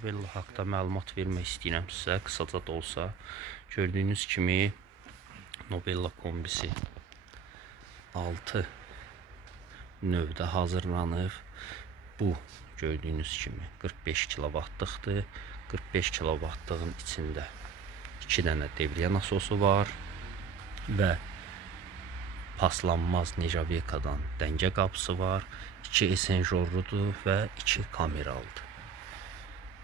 Nobella haqqında məlumat vermək istəyirəm sizə, qısaca da olsa. Gördüyünüz kimi Nobella kombisi 6 növdə hazırlanıb. Bu gördüyünüz kimi 45 kilovatlıqdır. 45 kilovatlığın içində 2 dənə devriye nasosu var və paslanmaz Nejavekadan dəngə qapısı var. 2 esenjorludur və 2 kameralıdır.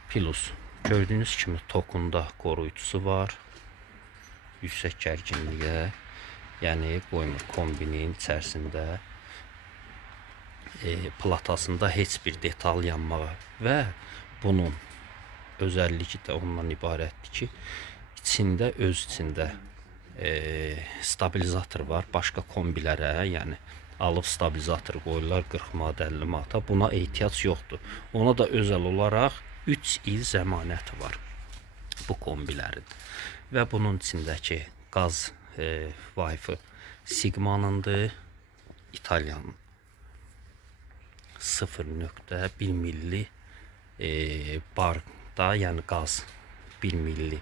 Plus gördüyünüz kimi tokunda qoruyucusu var. Yüksək gərginliyə, yəni qoymur kombinin içərisində platasında heç bir detal yanmağa və bunun özəlliyi də ondan ibarətdir ki, içində öz içində stabilizator var. Başqa kombilərə, yəni alıb stabilizator qoyurlar 40 manat, 50 manata. Buna ehtiyac yoxdur. Ona da özəl olaraq 3 il zəmanəti var bu kombilərin. Və bunun içindəki qaz vayfı Sigmanındır, İtalyanın 0.1 milli barda, yəni qaz 1 milli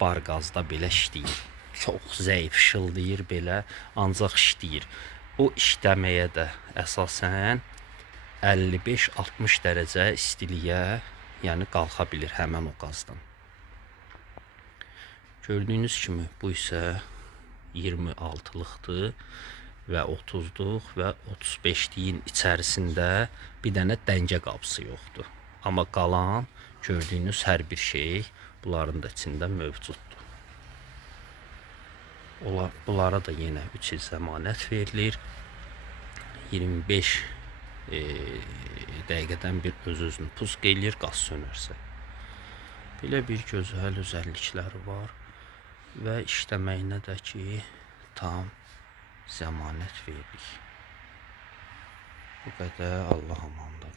bar qazda belə işləyir. Çox zəif işıldayır belə, ancaq işləyir. O işləməyə də əsasən 55-60 dərəcə istiliyə, yəni qalxa bilir həmən o qazdan. Gördüyünüz kimi bu isə 26-lıqdır və 30-luq və 35-liyin içərisində bir dənə dəngə qapısı yoxdur. Amma qalan gördüyünüz hər bir şey bunların da içində mövcuddur. Bunlara da yenə 3 il zəmanət verilir. 25 dəqiqədən bir öz-özünü pusk eləyir, qaz sönərsə. Belə bir gözəl özəllikləri var və işləməyinə də ki, tam zəmanət veririk. Bu qədər, Allah amandır.